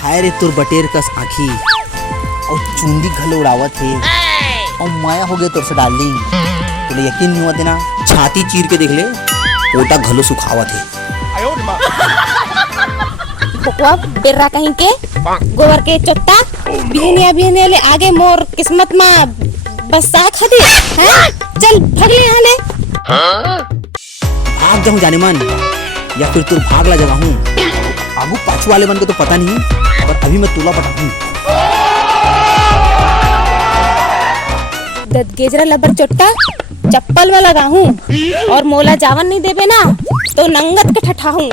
हाय रे तोर बटेर कस आँखी और चुंदी घलो उड़ावत है और माया हो गए तोर से डार्लिंग। तुझे यकीन नहीं होते ना, छाती चीर के देख ले, ओटा घलो सुखावत है। बकवा बेर्रा कहीं के गोबर के चोट्टा बिहनिया ले आगे मोर किस्मत में बस साख हदी हैं। चल भाग ले यहाँ ले। भाग जाऊं जाने मन या फिर तू भागला जगह हूँ। आगू पाछू वाले मन को तो पता नहीं, पर अभी मैं तुला पटाऊं। दत गेजरा लबर चोट्टा चप्पल में लगा हूँ और मोला जावन नहीं देबे ना तो नंगत के ठठा हूँ।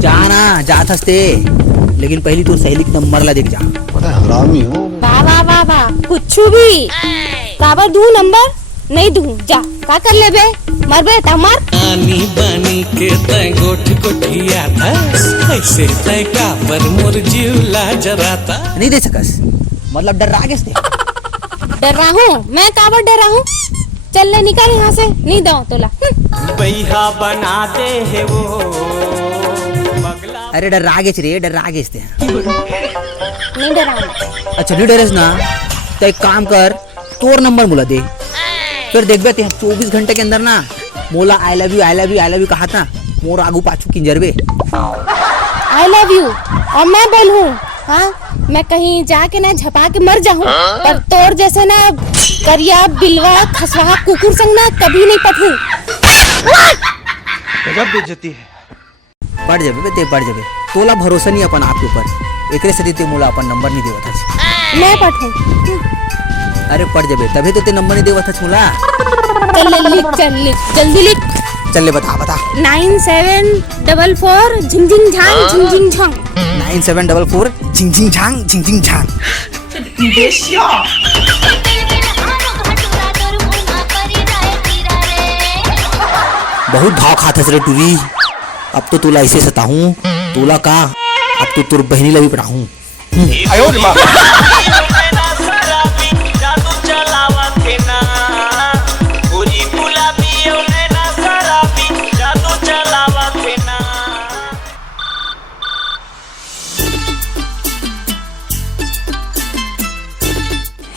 जाना जात हस्ते, लेकिन पहली तू सहेली के नंबर ला देख जा। हरामी हो। वाह वाह वाह वाह, कुछ भी काबर दू नंबर नहीं दू, जा का कर ले बे, मरबे ता मर। आनी बानी के तय गोठ कोठिया था, ऐसे तय काबर मोर जीवला जराता। नहीं दे सकस, मतलब डर रागेस दे। डर रहा हूँ मैं, काबर डर रहा हूँ। चल ले निकल यहाँ से, नहीं दो तोला। बैहा बना दे है वो बगला। अरे डर रागेस रे, डर रागेस दे। नहीं डरा हूँ। अच्छा नहीं डरेस ना, तो एक काम कर, तोर नंबर मुला दे, फिर देख बे 24 घंटे के अंदर ना मोला आई लव यू कहा था, मोर आगू पाछू किंजरबे। आई लव यू और मैं बोलूँ, हाँ मैं कहीं जाके ना झपा के मर जाऊँ, पर तोर जैसे ना करिया बिलवा खसवा कुकुर संग ना कभी नहीं पठूं। गजब बेइज्जती है। पड़ जाबे बे, ते पड़ जाबे। तोला भरोसा नहीं अपन आप के ऊपर, एकरे से ते मोला अपन नंबर नहीं देवत था। मैं पठूं। अरे पड़ जाबे, तभी तो ते नंबर नहीं देवत था मोला। चल लिख, चल लिख, जल्दी लिख। चल ले बता 9744 झिंझिंग झांग झिंझिंग झांग। 9744 झिंझिंग झांग झिंझिंग झांग। बहुत भाव खाते रे टूरी, अब तो तोला ऐसे सताहूं, तोला का अब तो तोर बहनी ला भी पढ़ाऊं।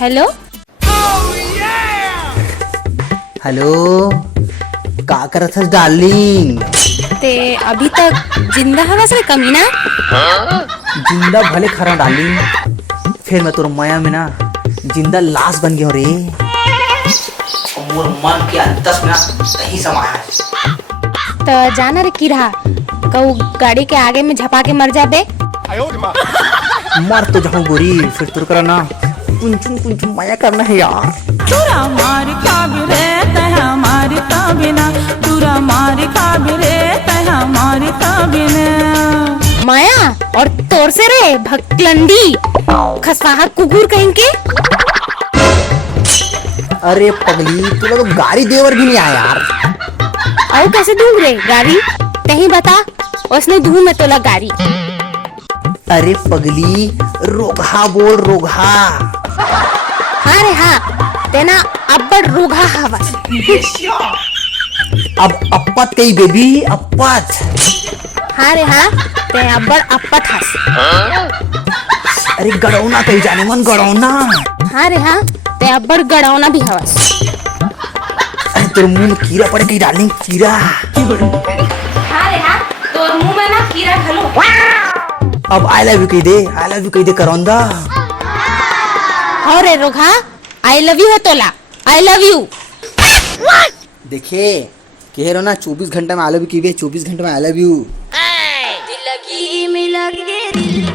हेलो हेलो, का करत हस डार्लिंग? ते अभी तक जिंदा हवस रे कमीना? जिंदा भले खरा डार्लिंग, फिर मैं तोर माया में ना जिंदा लाश बन गया रे। और मोर मन के अंतस में ना सही समाया है। तो जाना रे की रहा कहू गाड़ी के आगे में झपा के मर जाबे। मर तो जाऊं गोरी, फिर तुर करा ना कुंचुन माया करना है यार। तुरा मार काबिरे तहा मार काबिना, तुरा मार काबिरे तहा मार काबिना। माया और तोर से रे भक्लंडी खसवाहा कुकुर कहीं के। अरे पगली, तुला तो गाड़ी देवर भी नहीं आया यार। आओ कैसे दूँ रे गाड़ी, कहीं बता, उसने दूँ मैं तोला गाड़ी। अरे पगली, रोघा बोल रोघा। हाँ रे हाँ, तेना अब्बड़ रोघा हवस। अब अप्पत कही बेबी, अप्पत। हाँ रे हाँ, ते अब्बड़ अप्पत हस। अरे गड़ौना कही जाने मन, गड़ौना। हाँ रे हाँ, ते अब्बड़ गड़ौना भी हवस। अरे तेरे मुंह में कीड़ा पड़े कही डार्लिंग, कीड़ा। हाँ रे हाँ, तोर मुंह में ना कीड़ा घलो। अब आई लव यू कही दे करौंदा। और रे रोघा, आई लव यू है तोला, आई लव यू। देखे कह रहा ना 24 घंटे में आई लव यू की, 24 घंटे में आई लव यू। दिल लगी में लग गए दिल।